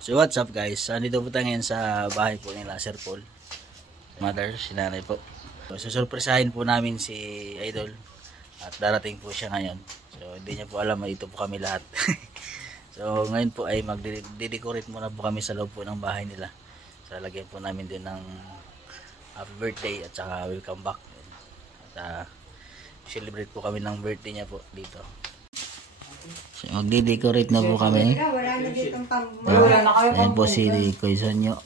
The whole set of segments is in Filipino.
So what's up guys, andito po tayo ngayon sa bahay po nila Sir Paul, mother, si nanay po. So susurpresahin po namin si Idol at darating po siya ngayon. So hindi niya po alam na ito po kami lahat. So ngayon po ay magde-decorate muna po kami sa loob po ng bahay nila. So lagyan po namin din ng happy birthday at saka welcome back. At celebrate po kami ng birthday niya po dito. So, magde-decorate na po kami. Ayan po si Kuya Sonyo.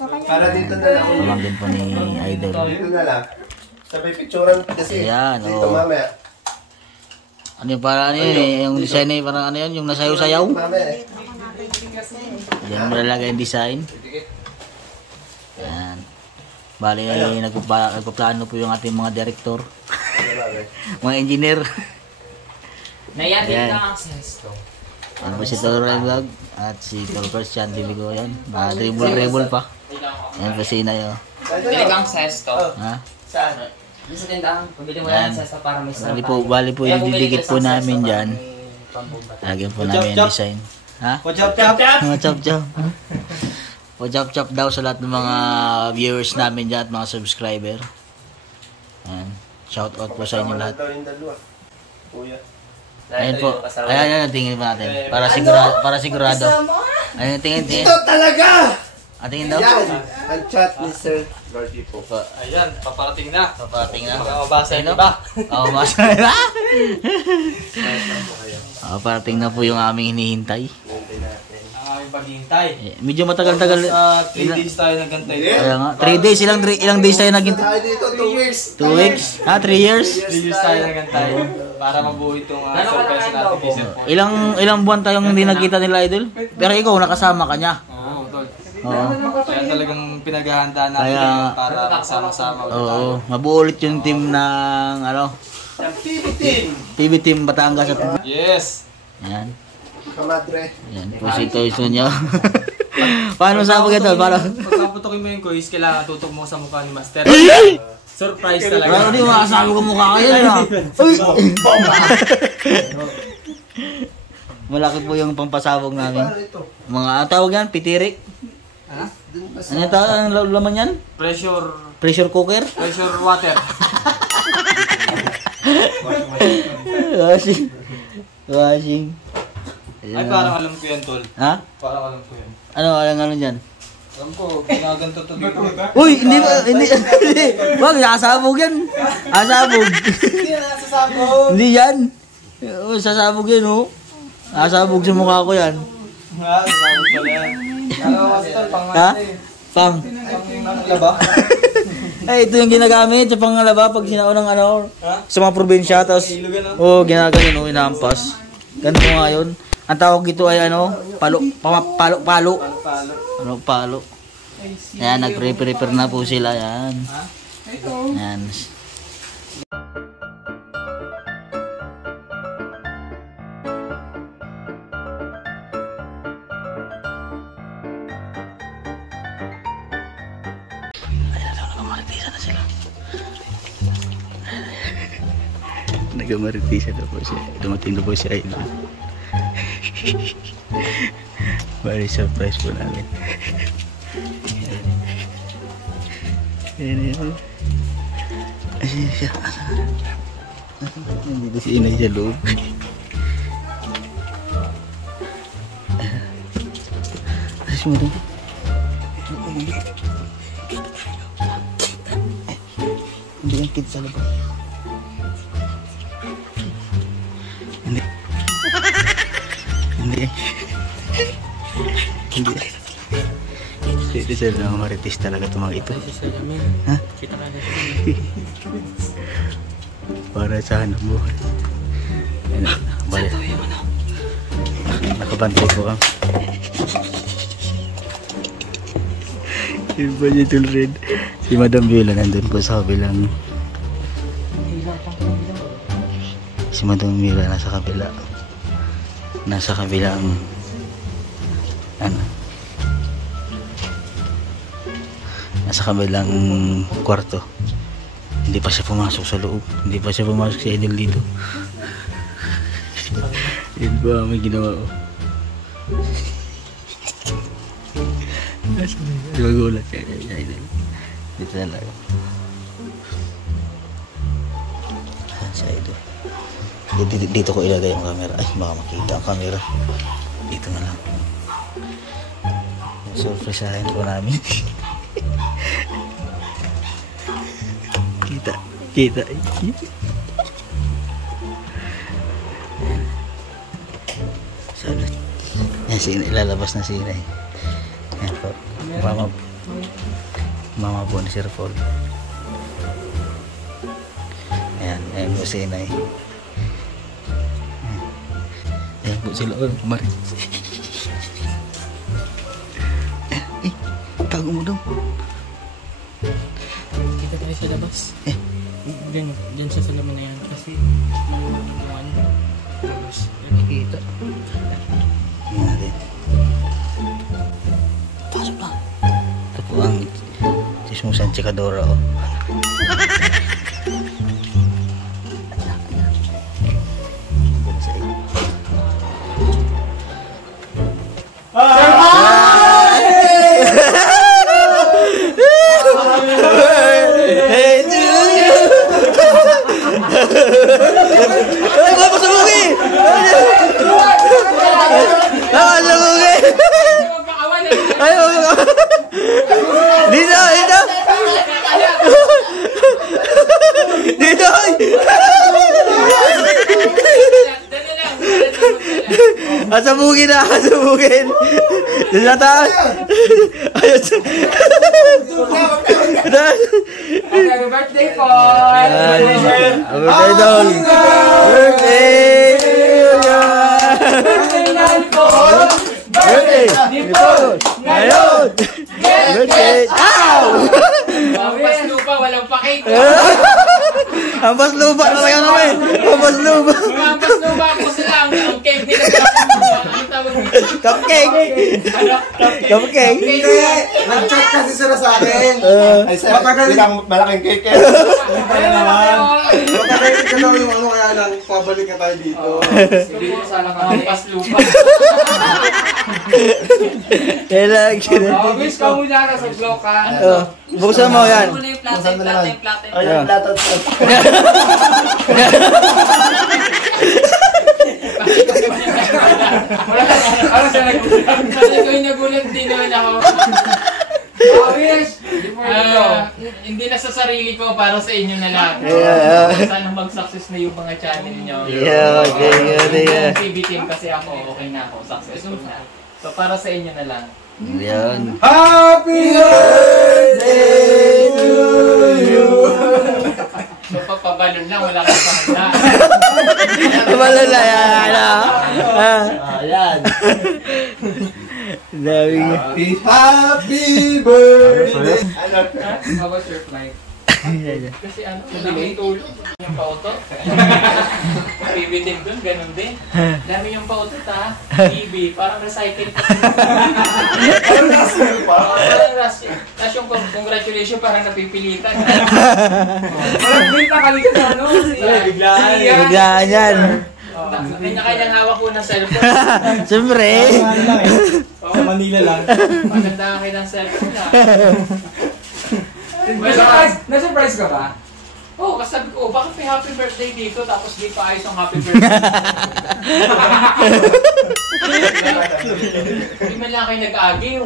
Para dito na lang. Pamangkin po ni Idol. Dito na lang. Sabay picturean kasi. Ayan, dito mamaya. Ano yung parang ano yun eh, yung design eh, parang ano yun, yung nasayaw-sayaw. Diyan mo lalagay yung design. Ayan. Bali, nagpaplano po yung ating mga director. Mga engineer. Nayatin na ang sense to. Ano po si Toro Vlog at si Toro Christian TV ko yan. Dribble pa. Ayan po si Inayo. Bili kang sense to. Ha? Saan? Doon sa tindahan. Pabili mo lang ang sense to para may sarap. Bali po yung didikit po namin dyan. Lagyan po namin yung design. Ha? Chop-chop. Chop-chop daw sa lahat ng mga viewers namin dyan at mga subscriber. Ayan. Shout out po sa inyo lahat. Ayan po. Ayan, tingin po natin. Para sigurado. Ayan, tingin. Ito talaga! Tingin daw. Yan. Ang chat ni Sir Lordy po. Ayan, paparating na. Mabasa Sino ba? Mabasa na. Parating na po yung aming hinihintay. Ang aming paghihintay. Medyo matagal-tagal. 3 days tayo nagantay. Kaya nga. 3 days. Ilang days tayo naghintay? Tayo dito, 2 weeks. 2 weeks? 3 years? 3 years tayo nagantay. Para mabuo itong surprise natin kay Sir Paul. Ilang buwan tayong hindi nakita nila, Idol? Pero ikaw, nakasama ka niya. Oo, tol. Oo. Kaya talagang pinaghahanda natin Kaya- para magsama-sama. Oo. Mabuo ulit yung team ng, PB team. PB Team Batangas at... Yes! Yan. Kamadre. Yan. Po si Toy Sonyo. Paano sabog ito? Pagkaputokin mo yung quiz, kailangan tutok mo sa mukha ni Master. Surprise Pero talaga. di makasabi ko mukha kayo na. Malaki po yung pampasabog namin. Ano ito? Mga tawag yan, pitirik. Ha? Ano tawag ang laman yan? Pressure cooker? Pressure water. Washing. Ay, parang alam ko yan, tol. Ha? Parang alam ko yan. Ano dyan? Alam ko, ginaganto to dito. Uy, hindi. Wag, nakasabog yan. Asabog. Hindi na nasasabog. Hindi yan. Sasabog yan, oh. Nasabog sa mukha ko yan. Ha? Nasasabog pala yan. Ano kasi tol, pang Ha? Pang. laba? Ay, ito yung ginagamit sa pangalaba pag sinaunang sa mga probinsya. Tapos, ginaganon, inaampas. Ganito nga yun. Ang tawag ito ay palo. Palo. Ayan, nag-prepare na po sila. Ayan. Ayan. Nagmaritisa na po siya. Dumating na po siya. Bali surprise po namin. Ayan. Ayan siya. Nandito si Inay sa loob. Asis mo rin. Hindi ang kid sa labas. Hindi. Ito sila mga marites talaga itong mga ito. Ha? Para sa hanap buhay. Balik. Nakabantay po kami. Yung ba niya tulred? Si Madam Viola nandun po sa kabilang. Si Madam Viola nasa kabila. Nasa kabilang nasa kabilang kwarto. Hindi pa siya pumasok sa loob. Hindi pa siya pumasok si Idol dito. Yun ba may ginawa ko? Magulat siya. Dito na lang. Ayan si Idol. Dito ko ilagay yung camera. Ay, baka makita ang camera. Dito na lang. Surprisahin po namin. Kita. Salat. Yan, ilalabas na sila eh. Yan po. Mama po ni Sir Paul. Ayan po si Inay. Ayan po sila. Oh, mari. Tago mo daw. Kita tayo sa labas. Diyan siya sa laman na yan. Kasi yung ano. Labas. Nakikita. Tingnan natin. Pasok lang. Ito po ang Chismosan Chikadora. Oh. Asabugin na, asabugin. Diyan sa taas. Ayun. Happy birthday po! Happy birthday, Dol. Birthday! Birthday! Ngayon! Birthday! Ow! Pampas lupa, walang pakik. Ampas lupa talaga namin. Ampas lupa. Pampas lupa ako sila. Ang cake nila. Ano tawag dito? Cupcake. Ano? Cupcake. Nag-chat kasi sila sa akin. Ay, sir, ilang malaking cake eh. Ayun naman. Matagal ka daw yung ano kaya lang, pabalik ka tayo dito. Hindi ko sana kami. Pampas lupa. Kailangan Oh, wish ka muna na sa vlog ka. buksan mo yan. Muna yung plato. Ayun, plato. Ano siya nagulat? Kasi ko yung nagulat, di naman ako. Oh, wish! Before you go. Hindi na sa sarili ko, para sa inyo na lang. Sana mag-success na yung mga channel nyo. Yeah, okay, good, yeah. TV team kasi ako, okay na ako, successful na. So para sa inyo na lang. Yan. Happy birthday to you! So pagpabalon lang, wala kang panganda. Malala yan. Ayan. Dami nga. Happy birthday! Ano? How about your flight? Kasi ano, dami yung tulog. Yung pautot. TV team dun, ganun din. Dami yung pautot ha. TV, parang recycle. Ano nasa pa? Parang recycle. Tapos yung congratulations parang napipilitan. Walang print na kanina sa ano? Biglaan. Biglaan yan. Kanya-kanyang hawak ko ng cellphone. Siyempre. Sa Manila lang. Maganda ang kayo ng cellphone na. Na-surprise ka ba? Oo, kasi sabi ko, bakit may happy birthday dito tapos di pa ayos ang happy birthday? Hindi man lang kayo nag-agiw.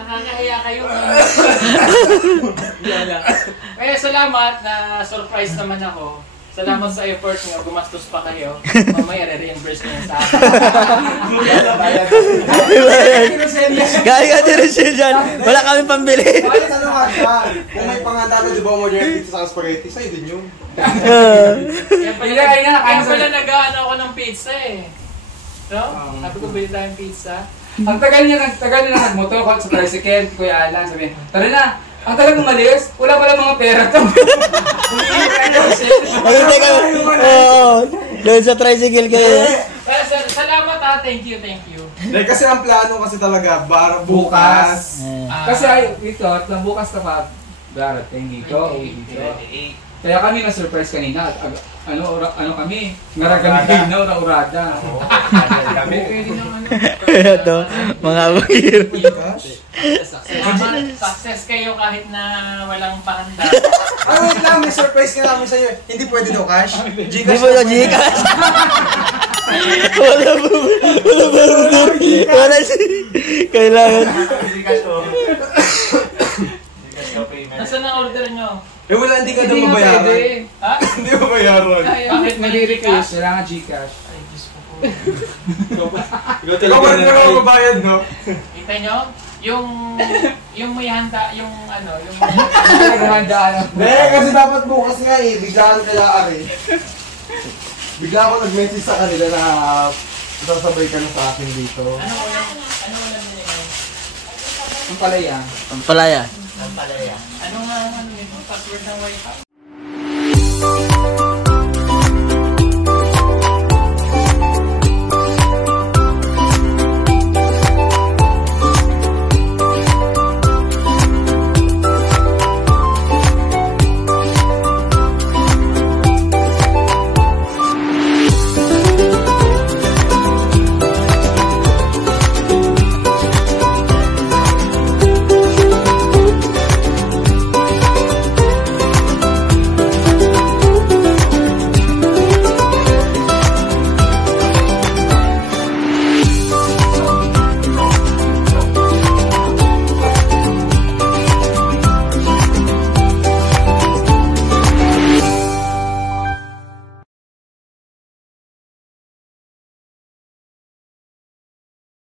Nakakahiya kayo. Kaya salamat na surprise naman ako. Salamat sa effort niyo, gumastos pa kayo. Mamaya re-reimburse niyo sa akin. Galing ka din siya dyan. Wala kami pambili. Ay, ano ka siya? Kung may panganda di ba mo dito sa spaghetti, sa'yo din yun. Kaya Kaya pala nag-ano ako ng pizza eh. No? Sabi ko, bili tayong pizza. Ang tagal niya nagmotor ko sa tricycle, Kuya Alan, sabi, tara na, ang tagal umalis, wala pala mga pera to. Ayun, teka. Oo. Doon sa tricycle kayo. Salamat ha, thank you. Like, kasi ang plano kasi talaga, bukas. Kasi ay, ito, bukas ka pa darating dito. Kaya kami na-surprise kanina. ano kami, ngaragamigay na, ura-urada. Kami. Pwede nang ano. Ito, mga bagir. Salamat, success kayo kahit na walang pahanda. Ay, wait lang, may surprise ka namin sa'yo. Hindi pwede daw cash. Hindi mo na Gcash. Wala ba? Wala ba? Wala si... Kailangan. Nasaan ang order nyo? Eh wala, hindi ka daw Hindi nga mabayaran. pwede. Ha? Hindi mabayaran. Bakit Nare-request, kailangan Gcash. Ay, Diyos ko po. Ikaw ba rin wala mababayad, no? Kita nyo? Yung may handa, yung ano, yung... Handa, ano. Hindi, kasi dapat bukas nga eh. Biglaan ka lang eh. Bigla ako nag-message sa kanila na sasabay ka na sa akin dito. Ano ulam nila? Ang palaya. Ang palaya. Ano nga, ano yun? Password ng Wi-Fi?